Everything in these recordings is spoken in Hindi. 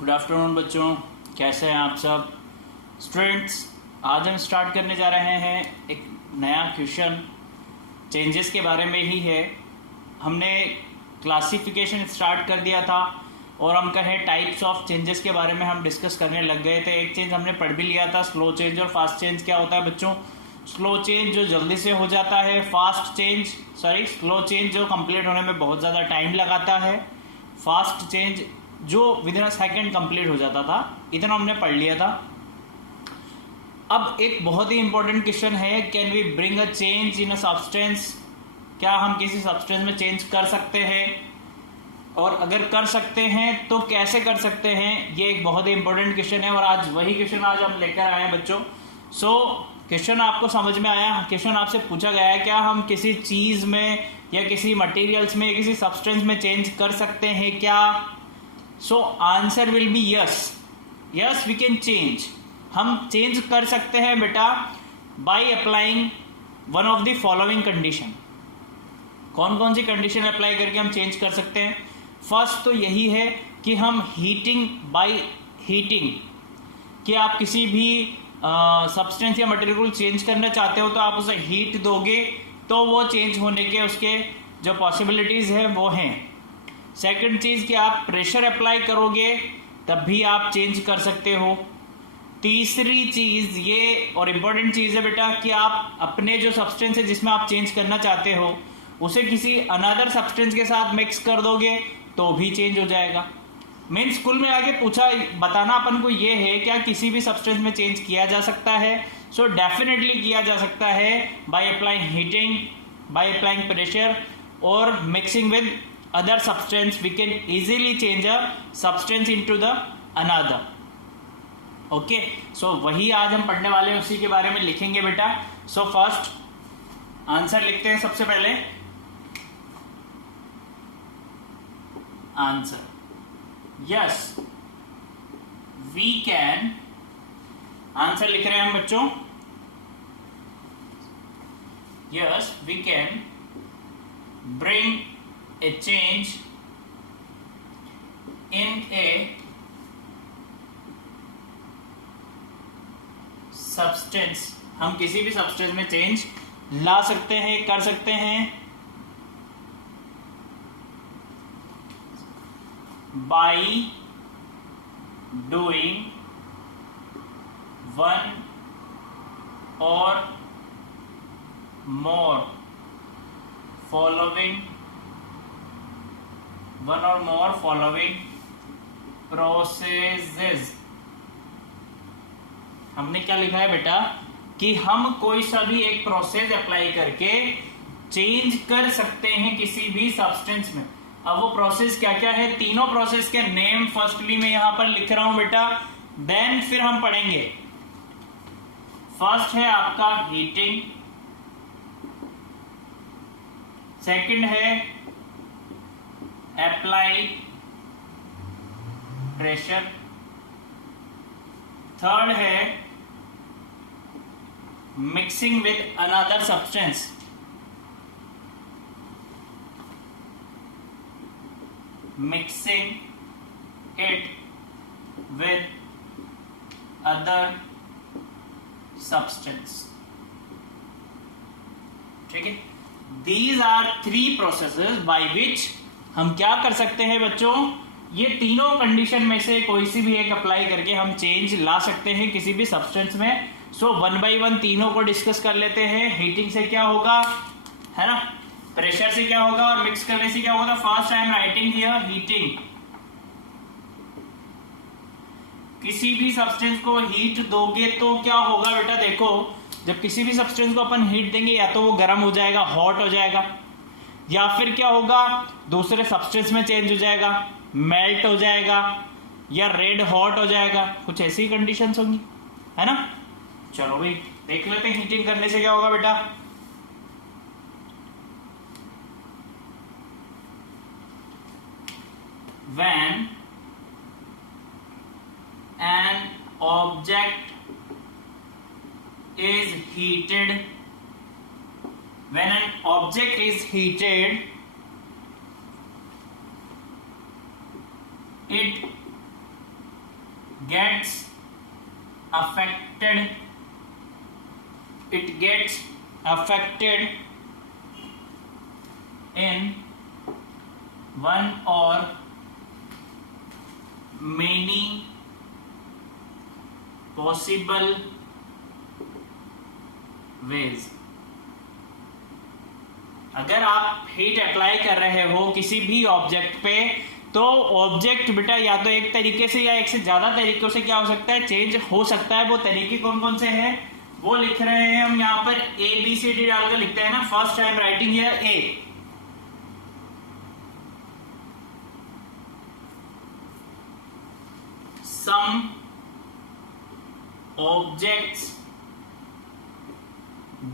गुड आफ्टरनून बच्चों, कैसे हैं आप सब स्टूडेंट्स। आज हम स्टार्ट करने जा रहे हैं एक नया क्वेश्चन चेंजेस के बारे में ही है। हमने क्लासिफिकेशन स्टार्ट कर दिया था और हम कहें टाइप्स ऑफ चेंजेस के बारे में हम डिस्कस करने लग गए थे। एक चेंज हमने पढ़ भी लिया था, स्लो चेंज और फास्ट चेंज क्या होता है बच्चों। स्लो चेंज जो जल्दी से हो जाता है, स्लो चेंज जो कंप्लीट होने में बहुत ज़्यादा टाइम लगाता है, फास्ट चेंज जो with in a second complete हो जाता था। इतना हमने पढ़ लिया था। अब एक बहुत ही इंपॉर्टेंट क्वेश्चन है, can we bring a change in a substance. क्या हम किसी सब्सटेंस में चेंज कर सकते हैं, और अगर कर सकते हैं तो कैसे कर सकते हैं। ये एक बहुत ही इंपॉर्टेंट क्वेश्चन है और आज वही क्वेश्चन आज हम लेकर आए हैं बच्चों। क्वेश्चन आपको समझ में आया। क्वेश्चन आपसे पूछा गया है, क्या हम किसी चीज़ में या किसी मटेरियल्स में या किसी सब्सटेंस में चेंज कर सकते हैं क्या। Answer will be yes we can change. हम चेंज कर सकते हैं बेटा by applying one of the following condition. कौन कौन सी कंडीशन अप्लाई करके हम चेंज कर सकते हैं। फर्स्ट तो यही है कि हम बाय हीटिंग, कि आप किसी भी सब्सटेंस या मटेरियल को चेंज करना चाहते हो तो आप उसे हीट दोगे तो वो चेंज होने के उसके जो पॉसिबिलिटीज़ है वो हैं। सेकंड चीज़ कि आप प्रेशर अप्लाई करोगे तब भी आप चेंज कर सकते हो। तीसरी चीज़ ये और इम्पोर्टेंट चीज़ है बेटा कि आप अपने जो सब्सटेंस है जिसमें आप चेंज करना चाहते हो उसे किसी अनदर सब्सटेंस के साथ मिक्स कर दोगे तो भी चेंज हो जाएगा। मीन्स स्कूल में आगे बताना अपन को ये है क्या किसी भी सब्सटेंस में चेंज किया जा सकता है। डेफिनेटली किया जा सकता है by applying heating, by applying pressure और mixing with other substance we can easily change a substance into the another. Okay, वही आज हम पढ़ने वाले हैं, उसी के बारे में लिखेंगे बेटा। फर्स्ट आंसर लिखते हैं सबसे पहले। Answer yes we can, answer लिख रहे हैं हम बच्चों। Yes we can bring a change in a substance। हम किसी भी सब्सटेंस में चेंज ला सकते हैं, कर सकते हैं by doing one or more following processes। हमने क्या लिखा है बेटा कि हम कोई सा भी एक प्रोसेस अप्लाई करके चेंज कर सकते हैं किसी भी सब्सटेंस में। अब वो प्रोसेस क्या क्या है, तीनों प्रोसेस के नेम फर्स्टली मैं यहां पर लिख रहा हूं बेटा, देन फिर हम पढ़ेंगे। फर्स्ट है आपका हीटिंग, सेकंड है अप्लाई प्रेशर, थर्ड है mixing with another substance, mixing it with other substance. ठीक है, these are three processes by which हम क्या कर सकते हैं बच्चों, ये तीनों कंडीशन में से कोई सी भी एक अप्लाई करके हम चेंज ला सकते हैं किसी भी सब्सटेंस में। वन बाय वन तीनों को डिस्कस कर लेते हैं। हीटिंग से क्या होगा, है ना, प्रेशर से क्या होगा और मिक्स करने से क्या होगा। First I am writing here heating. किसी भी सब्सटेंस को हीट दोगे तो क्या होगा बेटा, देखो जब किसी भी सब्सटेंस को अपन हीट देंगे या तो वो गर्म हो जाएगा, हॉट हो जाएगा, या फिर क्या होगा दूसरे सब्सटेंस में चेंज हो जाएगा, मेल्ट हो जाएगा, या रेड हॉट हो जाएगा। कुछ ऐसी कंडीशंस होंगी, है ना। चलो भाई देख लेते हैं हीटिंग करने से क्या होगा बेटा। When an object is heated, it gets affected, it gets affected in one or many possible ways। अगर आप हीट अप्लाई कर रहे हो किसी भी ऑब्जेक्ट पे, तो ऑब्जेक्ट बेटा या तो एक तरीके से या एक से ज्यादा तरीकों से क्या हो सकता है, चेंज हो सकता है। वो तरीके कौन कौन से हैं वो लिख रहे हैं हम यहाँ पर, ए बी सी डी डालकर लिखते हैं ना। First I am writing here A. Some objects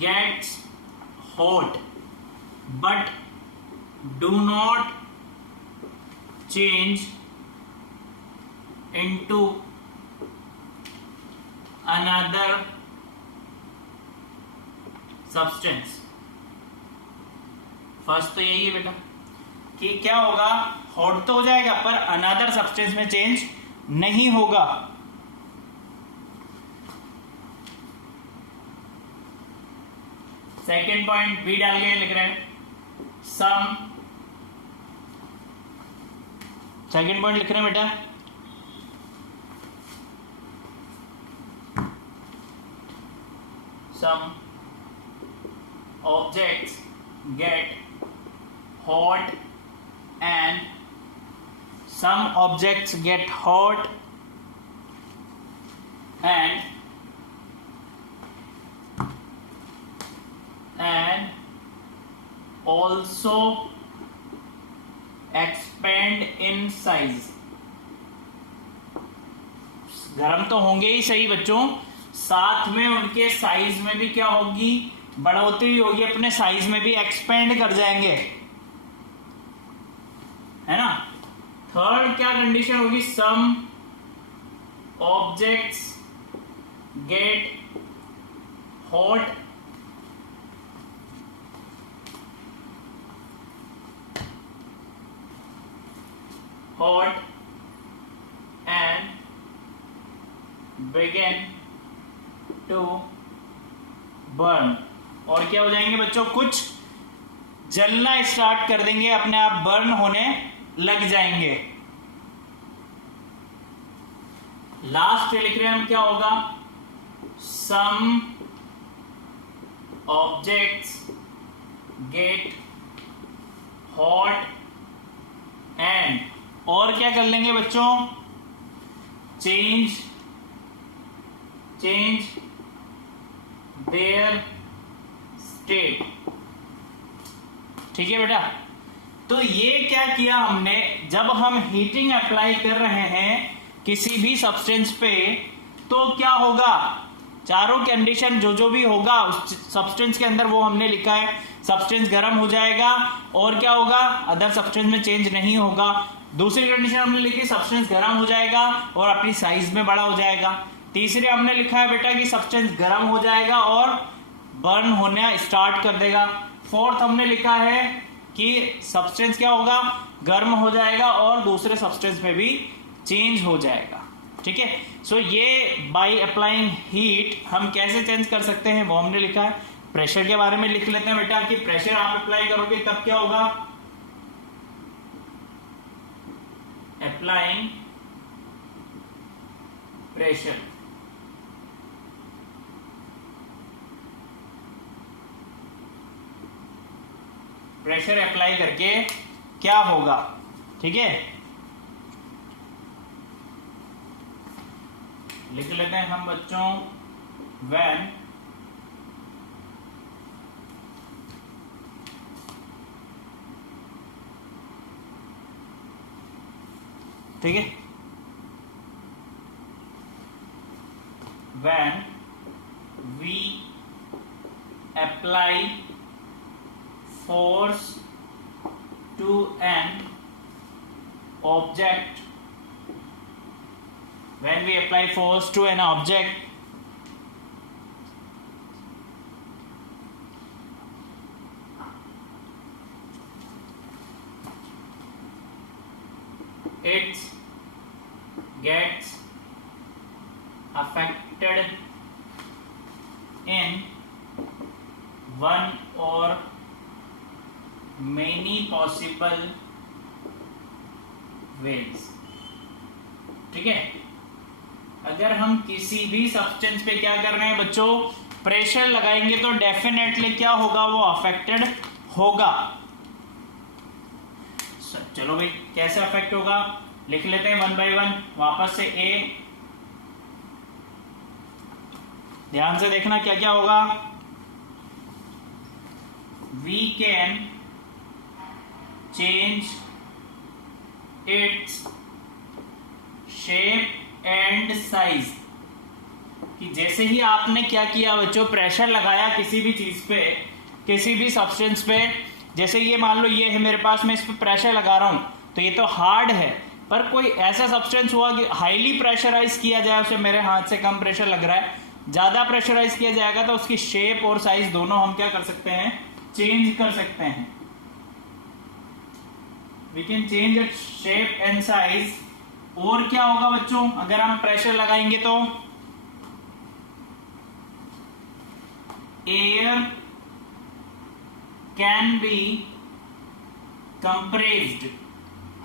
gets hot but do not change into another substance। First तो यही है बेटा कि क्या होगा, हॉट तो हो जाएगा पर अनदर सब्सटेंस में चेंज नहीं होगा। सेकेंड पॉइंट बी डाल के लिख रहे हैं, सम, सेकेंड पॉइंट लिख रहे हैं बेटा, some objects get hot and some objects get hot and also expand in size। गर्म तो होंगे ही सही बच्चों, साथ में उनके साइज में भी क्या होगी, बढ़ोतरी होगी, अपने साइज में भी एक्सपेंड कर जाएंगे, है ना। थर्ड क्या कंडीशन होगी, some objects get hot and begin to burn. और क्या हो जाएंगे बच्चों, कुछ जलना स्टार्ट कर देंगे, अपने आप बर्न होने लग जाएंगे। लास्ट लिख रहे हैं हम, क्या होगा, some objects get hot and, और क्या कर लेंगे बच्चों, चेंज देयर स्टेट। ठीक है बेटा, तो ये क्या किया हमने, जब हम हीटिंग अप्लाई कर रहे हैं किसी भी सब्सटेंस पे, तो क्या होगा, चारों कंडीशन जो भी होगा उस सब्सटेंस के अंदर वो हमने लिखा है। सब्सटेंस गर्म हो जाएगा और क्या होगा, अदर सब्सटेंस में चेंज नहीं होगा। दूसरी कंडीशन हमने लिखी, सब्सटेंस गर्म हो जाएगा और अपनी साइज में बड़ा हो जाएगा। तीसरे हमने लिखा है बेटा कि सब्सटेंस गर्म हो जाएगा और बर्न होना स्टार्ट कर देगा। फोर्थ हमने लिखा है कि सब्सटेंस क्या होगा, गर्म हो जाएगा और दूसरे सब्सटेंस में भी चेंज हो जाएगा। ठीक है, सो ये बाय अप्लाइंग हीट हम कैसे चेंज कर सकते हैं वो हमने लिखा है। प्रेशर के बारे में लिख लेते हैं बेटा कि प्रेशर आप अप्लाई करोगे तब क्या होगा, अप्लाइंग प्रेशर। प्रेशर अप्लाई करके क्या होगा, ठीक है, लिख लेते हैं हम बच्चों, व्हेन ठीक है, when we apply force to an object, when we apply force to an object, it gets affected in one or many possible ways। ठीक है, अगर हम किसी भी सब्सटेंस पे क्या कर रहे हैं बच्चों, प्रेशर लगाएंगे तो डेफिनेटली क्या होगा, वो अफेक्टेड होगा। चलो भाई, कैसे अफेक्ट होगा लिख लेते हैं 1 by 1। वापस से ए, ध्यान से देखना क्या क्या होगा। We can change its shape and size, कि जैसे ही आपने क्या किया बच्चों, प्रेशर लगाया किसी भी चीज पे, किसी भी सब्सटेंस पे, जैसे ये मान लो ये है मेरे पास, मैं इस पे प्रेशर लगा रहा हूं तो ये तो हार्ड है, पर कोई ऐसा सब्सटेंस हुआ कि हाईली प्रेशराइज किया जाए उसे, मेरे हाथ से कम प्रेशर लग रहा है, ज्यादा प्रेशराइज किया जाएगा तो उसकी शेप और साइज दोनों हम क्या कर सकते हैं, चेंज कर सकते हैं। We can change its shape and size. और क्या होगा बच्चों, अगर हम प्रेशर लगाएंगे तो एयर कैन बी कंप्रेस्ड।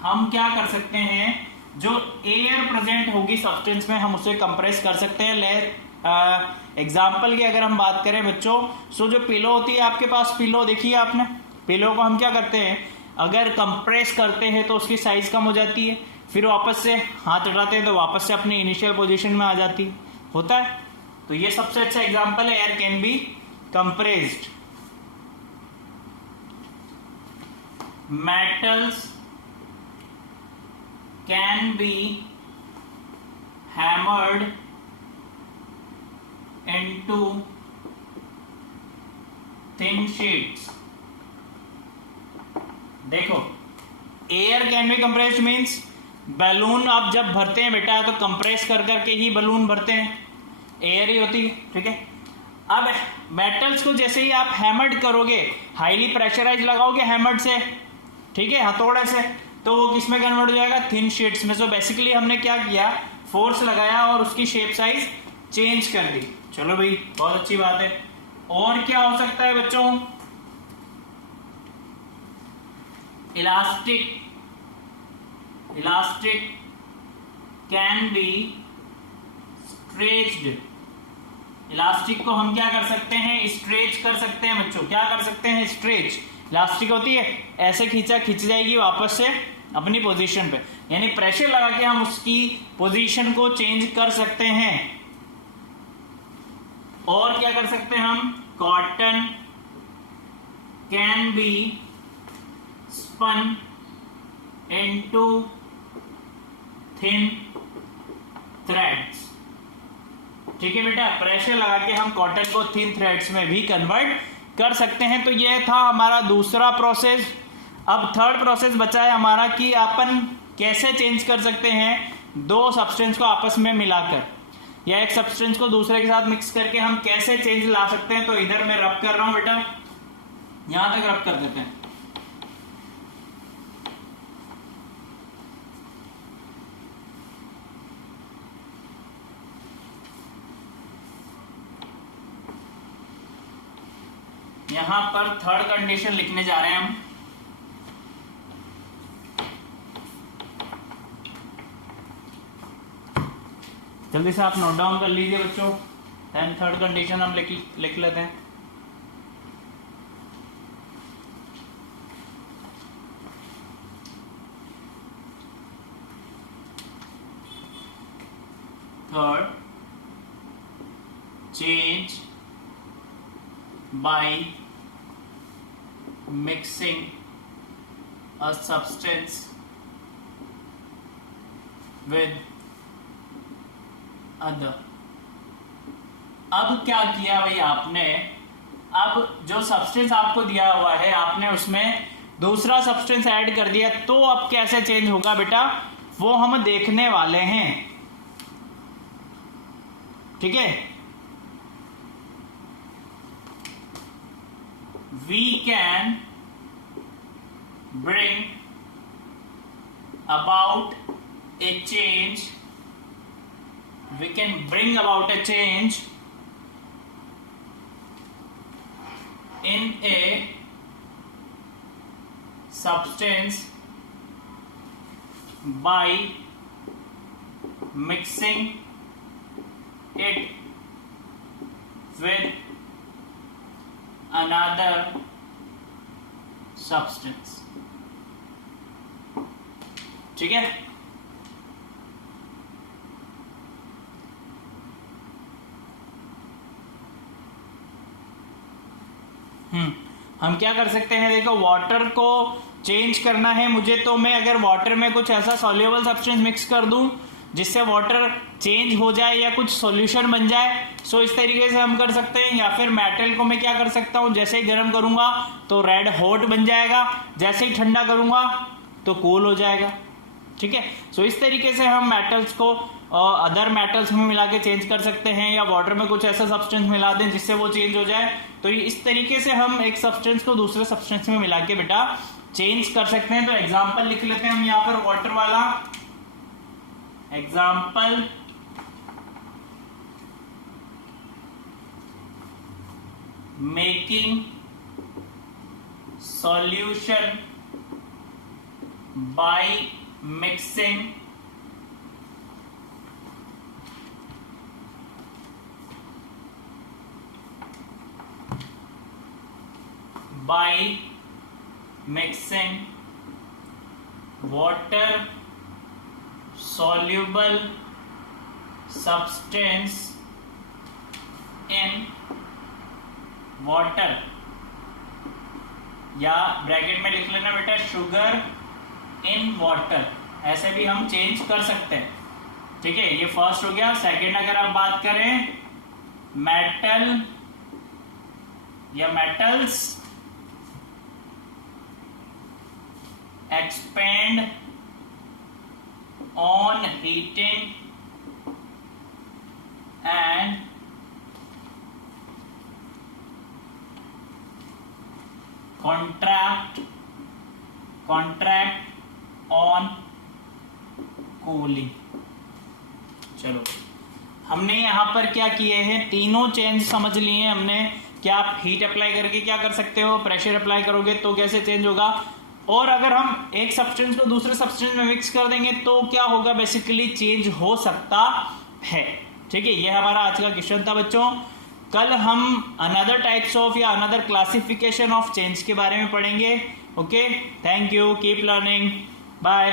हम क्या कर सकते हैं, जो एयर प्रेजेंट होगी सब्सटेंस में हम उसे कंप्रेस कर सकते हैं। एग्जाम्पल की अगर हम बात करें बच्चों, सो जो पिलो होती है आपके पास, पिलो देखिए आपने, पिलो को हम क्या करते हैं, अगर कंप्रेस करते हैं तो उसकी साइज कम हो जाती है, फिर वापस से हाथ हटाते हैं तो वापस से अपनी इनिशियल पोजीशन में आ जाती है, होता है। तो ये सबसे अच्छा एग्जांपल है, air can be compressed. Metals can be hammered into thin sheets. देखो, air can be compressed means balloon आप जब भरते हैं बेटा तो कंप्रेस कर करके ही बैलून भरते हैं, एयर ही होती है, ठीक है। अब मेटल्स को जैसे ही आप हैमर्ड करोगे, हाईली प्रेशराइज लगाओगे हैमर्ड से, ठीक है, हथौड़े से, तो वो किस में कन्वर्ट हो जाएगा, थिन शीट्स में। सो बेसिकली हमने क्या किया, फोर्स लगाया और उसकी शेप साइज चेंज कर दी। चलो भाई, बहुत अच्छी बात है। और क्या हो सकता है बच्चों, elastic can be stretched. Elastic को हम क्या कर सकते हैं, स्ट्रेच कर सकते हैं बच्चों, क्या कर सकते हैं, स्ट्रेच। इलास्टिक होती है ऐसे खींचा, खींच जाएगी वापस से अपनी पोजीशन पे, यानी प्रेशर लगा के हम उसकी पोजीशन को चेंज कर सकते हैं। और क्या कर सकते हैं हम, cotton can be spun into thin threads. ठीक है बेटा, प्रेशर लगा के हम कॉटन को थिन थ्रेड्स में भी कन्वर्ट कर सकते हैं। तो यह था हमारा दूसरा प्रोसेस। अब थर्ड प्रोसेस बचा है हमारा कि अपन कैसे चेंज कर सकते हैं दो सब्सटेंस को आपस में मिलाकर, या एक सब्सटेंस को दूसरे के साथ मिक्स करके हम कैसे चेंज ला सकते हैं। तो इधर मैं रब कर रहा हूं बेटा, यहां तक रब कर देते हैं। यहां पर थर्ड कंडीशन लिखने जा रहे हैं हम। जल्दी से आप नोट डाउन कर लीजिए बच्चों। देन थर्ड कंडीशन हम लिख लेते हैं। Third, change by mixing a substance with other। अब क्या किया भाई आपने, अब जो सब्सटेंस आपको दिया हुआ है आपने उसमें दूसरा सब्सटेंस ऐड कर दिया, तो अब कैसे चेंज होगा बेटा वो हम देखने वाले हैं, ठीक है। We can bring about a change we can bring about a change in a substance by mixing it with another substance. ठीक है, हम क्या कर सकते हैं, देखो वाटर को चेंज करना है मुझे, तो मैं अगर वाटर में कुछ ऐसा सॉल्युबल सब्सटेंस मिक्स कर दूं जिससे वाटर चेंज हो जाए या कुछ सॉल्यूशन बन जाए, सो इस तरीके से हम कर सकते हैं। या फिर मेटल को मैं क्या कर सकता हूं, जैसे ही गर्म करूंगा तो रेड हॉट बन जाएगा, जैसे ही ठंडा करूंगा तो कूल हो जाएगा। ठीक है, सो इस तरीके से हम मेटल्स को अदर मेटल्स में मिला के चेंज कर सकते हैं, या वाटर में कुछ ऐसा सब्सटेंस मिला दें जिससे वो चेंज हो जाए। तो इस तरीके से हम एक सब्सटेंस को दूसरे सब्सटेंस में मिला के बेटा चेंज कर सकते हैं। तो एग्जांपल लिख लेते हैं हम यहाँ पर वाटर वाला example. Making solution by mixing by mixing water soluble substance in water, या ब्रैकेट में लिख लेना बेटा शुगर इन वाटर, ऐसे भी हम चेंज कर सकते हैं। ठीक है, ये फर्स्ट हो गया। सेकंड अगर आप बात करें मेटल या metals expand on heating and contract on cooling। चलो, हमने यहां पर क्या किए हैं, तीनों चेंज समझ लिए हैं हमने। क्या आप हीट अप्लाई करके क्या कर सकते हो, प्रेशर अप्लाई करोगे तो कैसे चेंज होगा, और अगर हम एक सब्सटेंस को दूसरे सब्सटेंस में मिक्स कर देंगे तो क्या होगा, बेसिकली चेंज हो सकता है। ठीक है, ये हमारा आज का क्वेश्चन था बच्चों। कल हम अनदर टाइप्स ऑफ या अनदर क्लासिफिकेशन ऑफ चेंज के बारे में पढ़ेंगे। Okay, thank you, keep learning, bye.